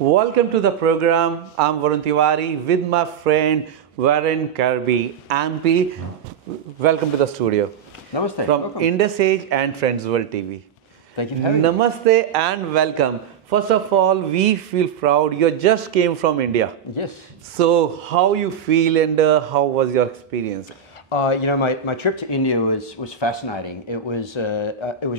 Welcome to the program. I'm Warren with my friend Warren Kirby. MP, welcome to the studio. Namaste. From Welcome. Indus Age and Friends World TV. Thank you for having me. Namaste and welcome. First of all, we feel proud. You just came from India. Yes. So, how you feel and how was your experience? My trip to India was fascinating. It was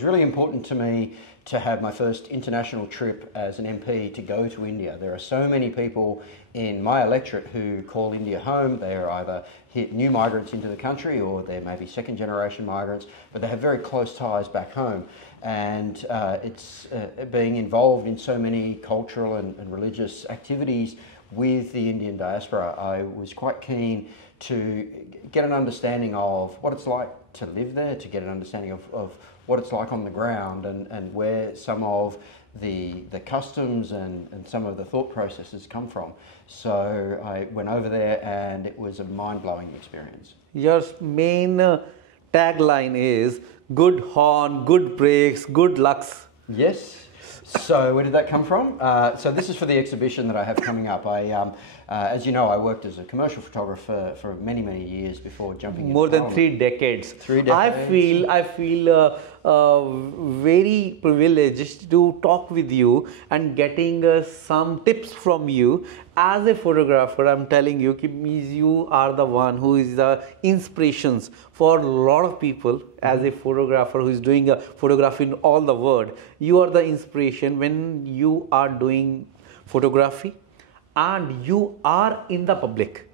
really important to me to have my first international trip as an MP to go to India. There are so many people in my electorate who call India home. They are either new migrants into the country or they may be second generation migrants, but they have very close ties back home. And it's being involved in so many cultural and religious activities with the Indian diaspora. I was quite keen to get an understanding of what it's like to live there, to get an understanding of what it's like on the ground and where some of the customs and some of the thought processes come from. So I went over there and it was a mind-blowing experience. Your main tagline is good horn, good brakes, good lucks. Yes. So where did that come from? So this is for the exhibition that I have coming up. As you know, I worked as a commercial photographer for many, many years before jumping into More than Parliament. 3 decades. 3 decades. I feel very privileged to talk with you and getting some tips from you. As a photographer, I'm telling you, you are the one who is the inspirations for a lot of people. As a photographer who is doing photography in all the world, you are the inspiration when you are doing photography and you are in the public.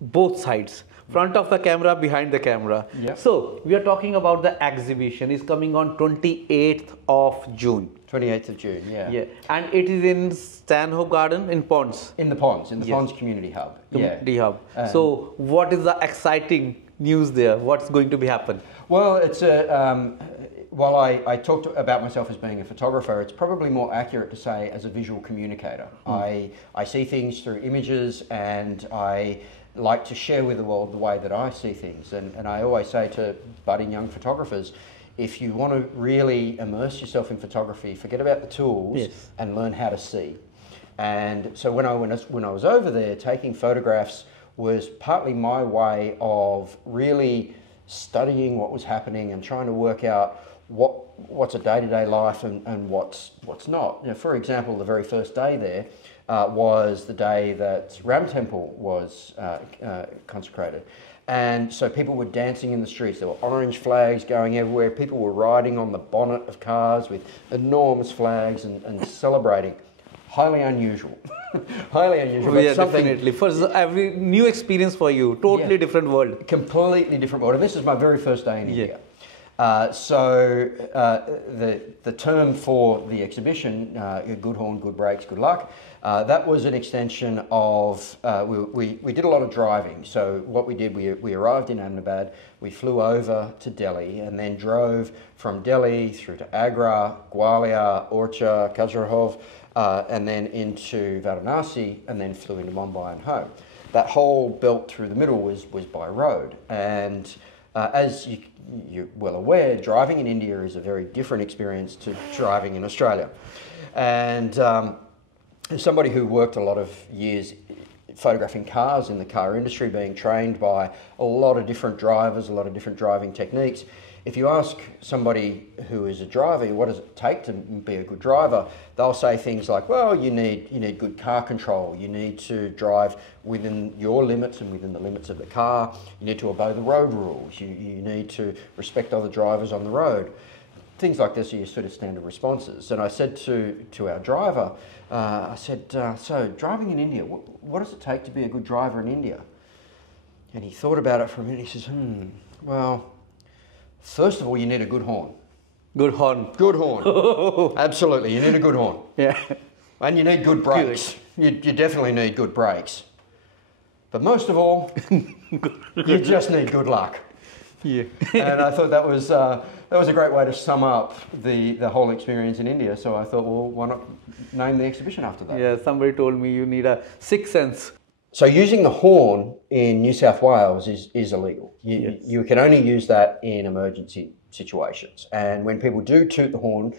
Both sides. Front of the camera, behind the camera. Yep. So, we are talking about the exhibition. It's coming on 28th of June. 28th of June, yeah. Yeah. And it is in Stanhope Garden in Ponds. In the Ponds, Yes. Ponds Community Hub. Community Hub. So, what is the exciting news there? What's going to be happen? Well, it's while I talked about myself as being a photographer, it's probably more accurate to say as a visual communicator. I see things through images and I like to share with the world the way that I see things. And I always say to budding young photographers, if you want to really immerse yourself in photography, forget about the tools Yes. and learn how to see. And so when I was over there, taking photographs was partly my way of really studying what was happening and trying to work out what's a day-to-day life and what's not. You know, for example, the very first day there was the day that Ram Temple was consecrated. And so people were dancing in the streets. There were orange flags going everywhere. People were riding on the bonnet of cars with enormous flags and celebrating. Highly unusual. Highly unusual. Yeah, definitely. For every new experience for you, totally different world. Completely different world. And this is my very first day in India. The term for the exhibition, good horn, good brakes, good luck, that was an extension of, we did a lot of driving. So what we did, we arrived in Ahmedabad, we flew over to Delhi and then drove from Delhi through to Agra, Gwalior, Orcha, Khajuraho, and then into Varanasi and then flew into Mumbai and home. That whole belt through the middle was by road. And as you're well aware, driving in India is a very different experience to driving in Australia. And as somebody who worked a lot of years photographing cars in the car industry, being trained by a lot of different drivers, a lot of different driving techniques, if you ask somebody who is a driver, what does it take to be a good driver, they'll say things like, well, you need good car control, you need to drive within your limits and within the limits of the car, you need to obey the road rules, you need to respect other drivers on the road. Things like this are your sort of standard responses. And I said to our driver, so driving in India, what does it take to be a good driver in India? And he thought about it for a minute, he says, well, first of all, you need a good horn. Good horn. Good horn. Absolutely, you need a good horn. Yeah. And you need good brakes. You definitely need good brakes. But most of all, you just need good luck. Yeah. And I thought that was a great way to sum up the whole experience in India. So I thought, well, why not name the exhibition after that? Yeah, somebody told me you need a sixth sense. So using the horn in New South Wales is illegal. You can only use that in emergency situations. And when people do toot the horn,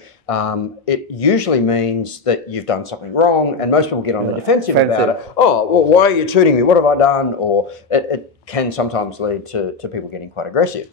it usually means that you've done something wrong, and most people get on the defensive about it. Oh, well, why are you tooting me? What have I done? Or it can sometimes lead to people getting quite aggressive.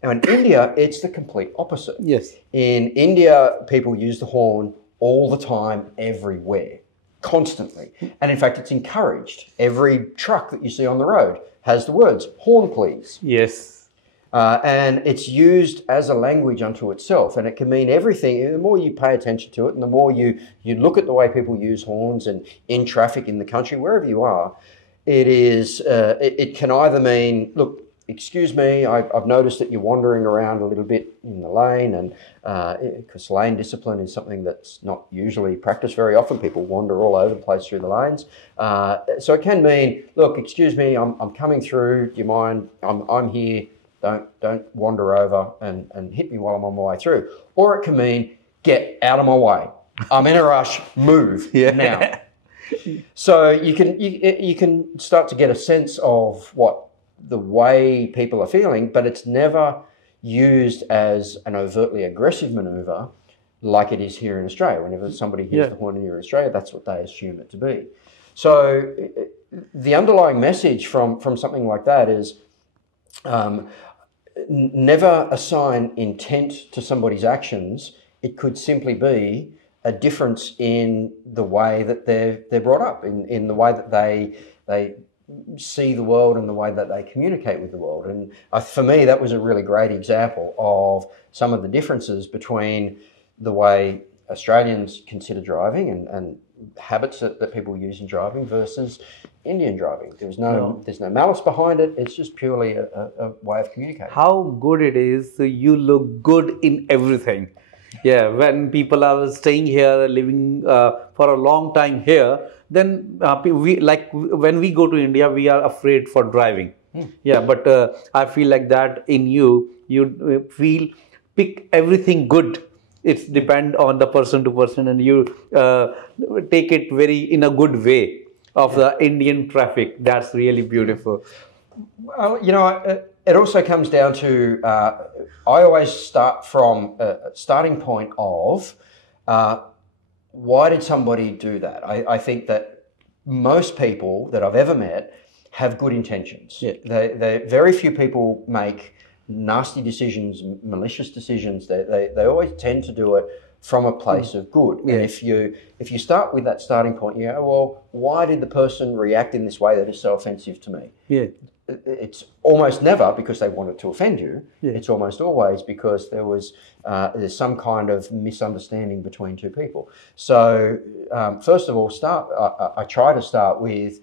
Now in India, it's the complete opposite. Yes. In India, people use the horn all the time, everywhere, constantly. And in fact, it's encouraged. Every truck that you see on the road has the words, horn please. Yes. And it's used as a language unto itself, and it can mean everything. The more you pay attention to it, and the more you look at the way people use horns and in traffic in the country, wherever you are, it can either mean, look, excuse me, I've noticed that you're wandering around a little bit in the lane, and because lane discipline is something that's not usually practiced very often. People wander all over the place through the lanes. So it can mean, look, excuse me, I'm coming through. Do you mind? I'm here. Don't wander over and hit me while I'm on my way through. Or it can mean, get out of my way. I'm in a rush. Move now. So you can start to get a sense of what the way people are feeling, but it's never used as an overtly aggressive maneuver like it is here in Australia. Whenever somebody hears the horn here in Australia, that's what they assume it to be. So the underlying message from something like that is never assign intent to somebody's actions. It could simply be a difference in the way that they're brought up, in the way that they see the world and the way that they communicate with the world. And for me, that was a really great example of some of the differences between the way Australians consider driving and habits that people use in driving versus Indian driving. There's no malice behind it. It's just purely a way of communicating. How good it is. So you look good in everything. Yeah, when people are staying here, living for a long time here, then when we go to India, we are afraid for driving. Yeah, but I feel like that in you pick everything good. It's depend on the person to person, and you take it in a good way of the Indian traffic. That's really beautiful. Well, it also comes down to, I always start from a starting point of, why did somebody do that? I think that most people that I've ever met have good intentions. Yeah. Very few people make nasty decisions, malicious decisions. They always tend to do it from a place of good. Yeah. And if you start with that starting point, you go, well, why did the person react in this way that is so offensive to me? Yeah. It's almost never because they wanted to offend you. Yeah. It's almost always because there's some kind of misunderstanding between two people. So first of all, I try to start with,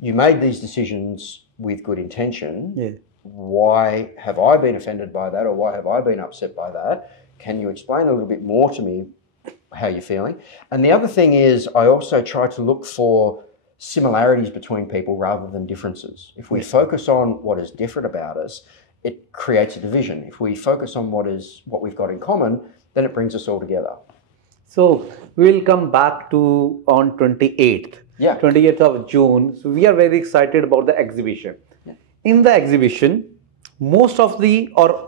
you made these decisions with good intention. Yeah. Why have I been offended by that, or why have I been upset by that? Can you explain a little bit more to me how you're feeling? And the other thing is, I also try to look for similarities between people rather than differences. If we focus on what is different about us, it creates a division. If we focus on what we've got in common, then it brings us all together. So we'll come back to on 28th. Yeah. 28th of June. So we are very excited about the exhibition. Yeah. In the exhibition, most of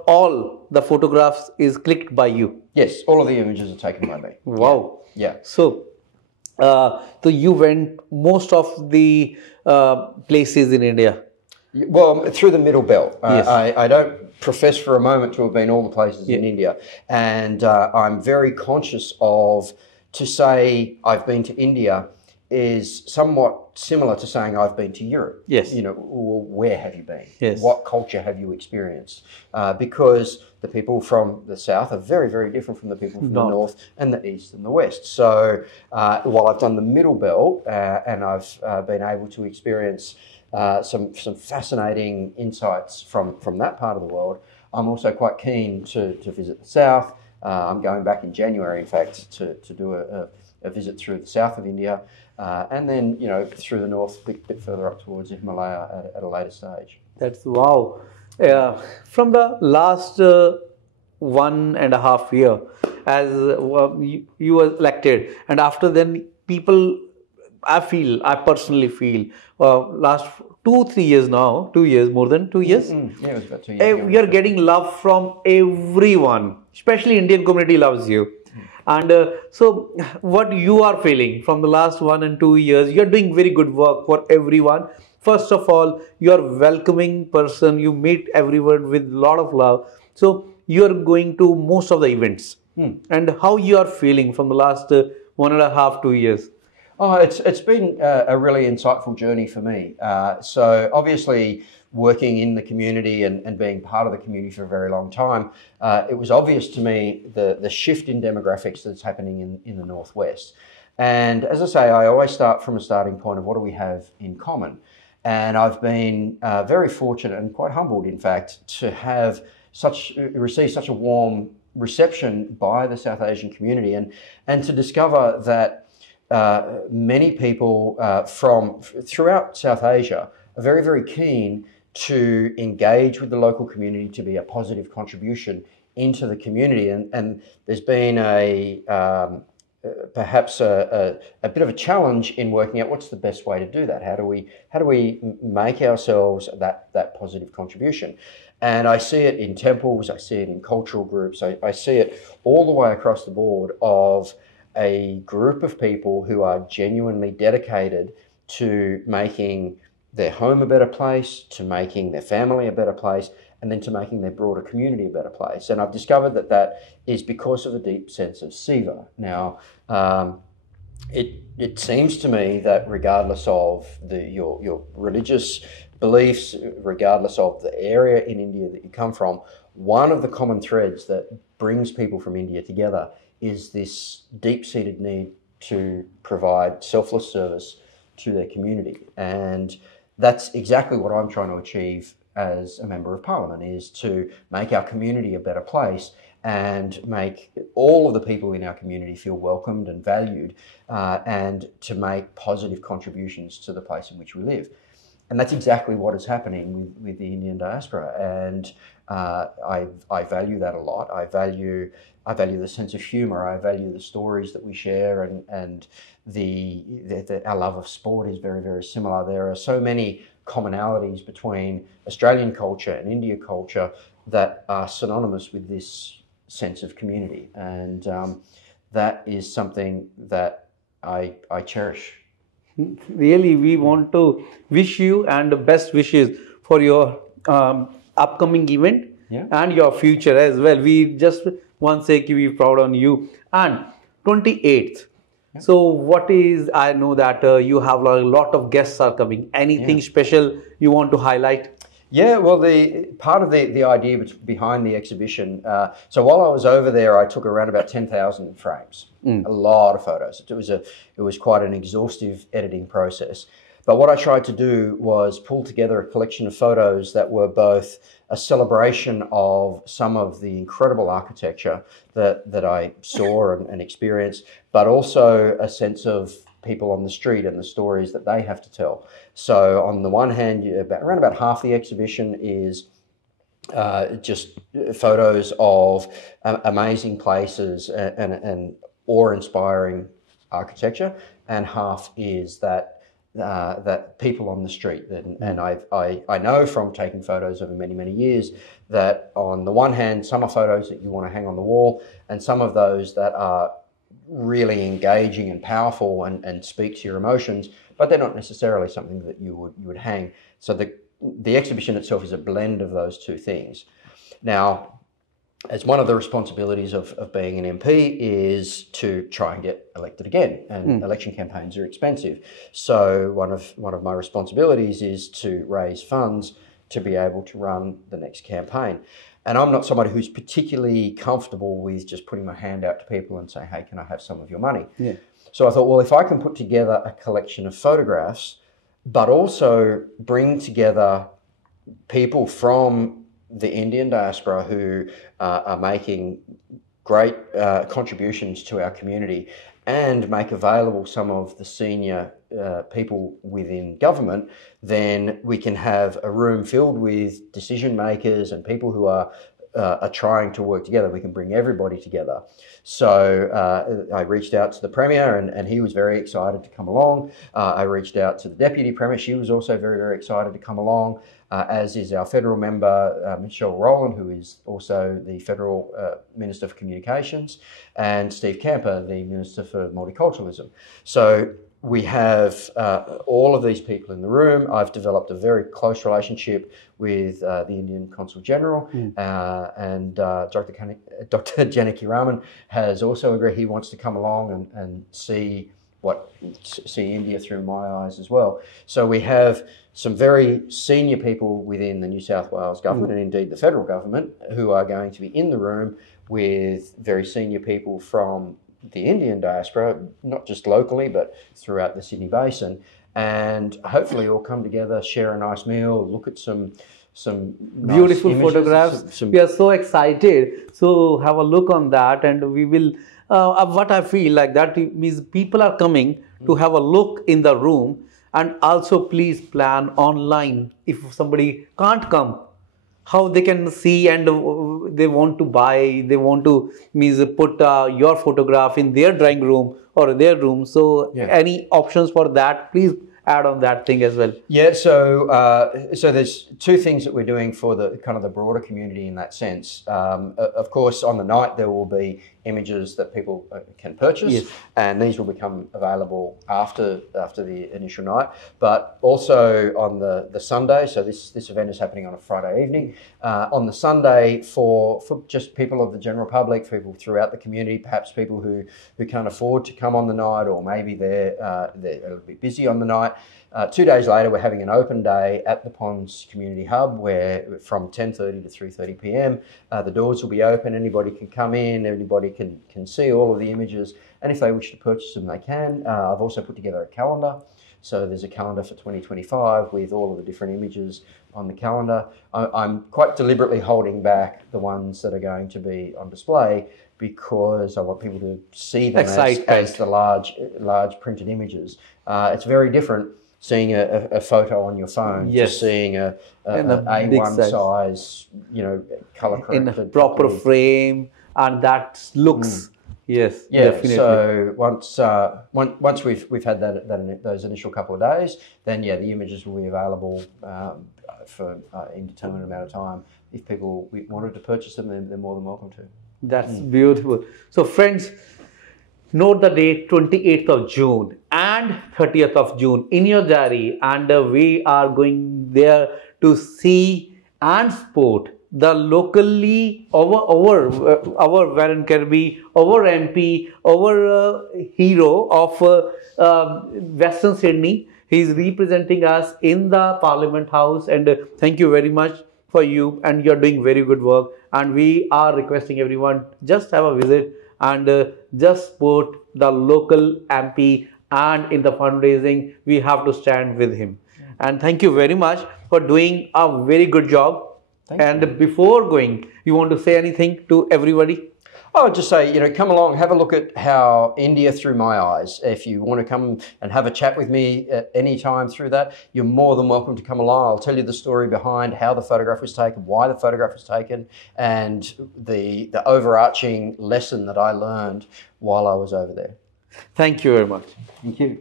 all the photographs is clicked by you. Yes, all of the images are taken by me. Wow. Yeah. So you went most of the places in India. Well, through the Middle Belt. Yes. I don't profess for a moment to have been all the places in India. And I'm very conscious to say I've been to India is somewhat similar to saying I've been to Europe. Yes. Where have you been? Yes. What culture have you experienced? Because the people from the south are very, very different from the people from the north and the east and the west. So while I've done the Middle Belt and I've been able to experience some fascinating insights from that part of the world, I'm also quite keen to visit the south. I'm going back in January, in fact, to do a visit through the south of India, and then through the north, a bit further up towards the Himalaya at a later stage. That's wow. From the last 1.5 year, as you were elected, and after then people I personally feel, last 2 3 years now, 2 years, more than 2 years, Yeah, it was about 2 years ago. you're getting love from everyone, especially Indian community loves you. And so what you are feeling from the last 1 and 2 years, you're doing very good work for everyone. First of all, you're welcoming person, you meet everyone with a lot of love. So you're going to most of the events. And how you are feeling from the last 1.5 2 years? Oh, it's been a really insightful journey for me. So obviously working in the community and being part of the community for a very long time, it was obvious to me the shift in demographics that's happening in the Northwest. And as I say, I always start from a starting point of what do we have in common. And I've been very fortunate and quite humbled, in fact, to have receive such a warm reception by the South Asian community, and to discover that many people from throughout South Asia are very, very keen to engage with the local community, to be a positive contribution into the community. And there's been perhaps a bit of a challenge in working out what's the best way to do that. How do we make ourselves that positive contribution? And I see it in temples, I see it in cultural groups, I see it all the way across the board of a group of people who are genuinely dedicated to making their home a better place, to making their family a better place, and then to making their broader community a better place. And I've discovered that is because of a deep sense of seva. Now, it seems to me that regardless of your religious beliefs, regardless of the area in India that you come from, one of the common threads that brings people from India together is this deep-seated need to provide selfless service to their community. And that's exactly what I'm trying to achieve as a Member of Parliament, is to make our community a better place and make all of the people in our community feel welcomed and valued, and to make positive contributions to the place in which we live. And that's exactly what is happening with the Indian diaspora. And I value that a lot. I value the sense of humour. I value the stories that we share, and our love of sport is very, very similar. There are so many commonalities between Australian culture and India culture that are synonymous with this sense of community. And that is something that I cherish. Really, we want to wish you and the best wishes for your upcoming event, Yeah. and your future as well. We just want to say we proud on you. And 28th. Yeah. So what is, I know that you have a lot of guests are coming. Anything Yeah. special you want to highlight? Yeah, well, the part of the idea behind the exhibition, so while I was over there, I took around about 10,000 frames, a lot of photos. It was quite an exhaustive editing process. But what I tried to do was pull together a collection of photos that were both a celebration of some of the incredible architecture that I saw and experienced, but also a sense of people on the street and the stories that they have to tell. So on the one hand, around about half the exhibition is just photos of amazing places and awe-inspiring architecture, and half is that people on the street. And I know from taking photos over many, many years that on the one hand, some are photos that you want to hang on the wall, and some of those that are really engaging and powerful and speak to your emotions, but they're not necessarily something that you would hang. So the exhibition itself is a blend of those two things. Now, as one of the responsibilities of being an MP is to try and get elected again, and election campaigns are expensive. So one of my responsibilities is to raise funds to be able to run the next campaign. And I'm not somebody who's particularly comfortable with just putting my hand out to people and saying, hey, can I have some of your money? Yeah. So I thought, well, if I can put together a collection of photographs, but also bring together people from the Indian diaspora who are making great contributions to our community, and make available some of the senior people within government, then we can have a room filled with decision makers and people who are are trying to work together, we can bring everybody together. So I reached out to the Premier, and he was very excited to come along. I reached out to the Deputy Premier. She was also very, very excited to come along, as is our federal member, Michelle Rowland, who is also the Federal Minister for Communications, and Steve Camper, the Minister for Multiculturalism. So we have all of these people in the room. I've developed a very close relationship with the Indian Consul General, and Dr. Janaki Raman has also agreed he wants to come along and see India through my eyes as well. So we have some very senior people within the New South Wales government, and indeed the federal government, who are going to be in the room with very senior people from the Indian diaspora, not just locally, but throughout the Sydney Basin, and hopefully all come together, share a nice meal, look at some nice beautiful images, photographs. We are so excited. So have a look on that, and we will. What I feel like that means people are coming to have a look in the room, and also please plan online. If somebody can't come, how they can see, and they want to buy, they want to put your photograph in their drawing room or their room. So any options for that, please add on that thing as well. Yeah, so there's two things that we're doing for the kind of the broader community in that sense. Of course, on the night there will be images that people can purchase, and these will become available after the initial night. But also on the Sunday, so this event is happening on a Friday evening. On the Sunday, for just people of the general public, people throughout the community, perhaps people who can't afford to come on the night, or maybe they're a little bit busy on the night. 2 days later, we're having an open day at the Ponds Community Hub, where from 10:30 to 3:30 p.m. The doors will be open. Anybody can come in. Everybody can see all of the images, and if they wish to purchase them, they can. I've also put together a calendar. So there's a calendar for 2025 with all of the different images on the calendar. I'm quite deliberately holding back the ones that are going to be on display, because I want people to see them as the large printed images. It's very different seeing a photo on your phone, just seeing a A1 size, color corrected in a proper frame, and that looks definitely. So once we've had those initial couple of days, then the images will be available for indeterminate amount of time. If people wanted to purchase them, then they're more than welcome to. That's beautiful. So friends, note the date 28th of June and 30th of June in your diary, and we are going there to see and support the locally our Warren Kirby, our MP, our hero of Western Sydney. He is representing us in the Parliament House, and thank you very much for you, and you're doing very good work, and we are requesting everyone just have a visit and just support the local MP, and in the fundraising we have to stand with him. And thank you very much for doing a very good job. Thank you. Before going, you want to say anything to everybody? I would just say, come along, have a look at how India through my eyes. If you want to come and have a chat with me at any time through that, you're more than welcome to come along. I'll tell you the story behind how the photograph was taken, why the photograph was taken, and the overarching lesson that I learned while I was over there. Thank you very much. Thank you.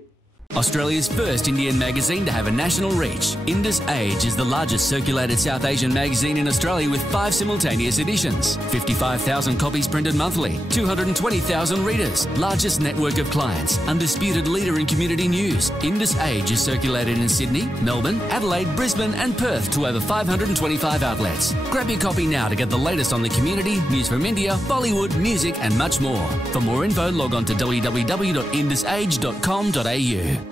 Australia's first Indian magazine to have a national reach, Indus Age is the largest circulated South Asian magazine in Australia with 5 simultaneous editions, 55,000 copies printed monthly, 220,000 readers, largest network of clients, undisputed leader in community news. Indus Age is circulated in Sydney, Melbourne, Adelaide, Brisbane and Perth to over 525 outlets. Grab your copy now to get the latest on the community, news from India, Bollywood, music and much more. For more info, log on to www.indusage.com.au.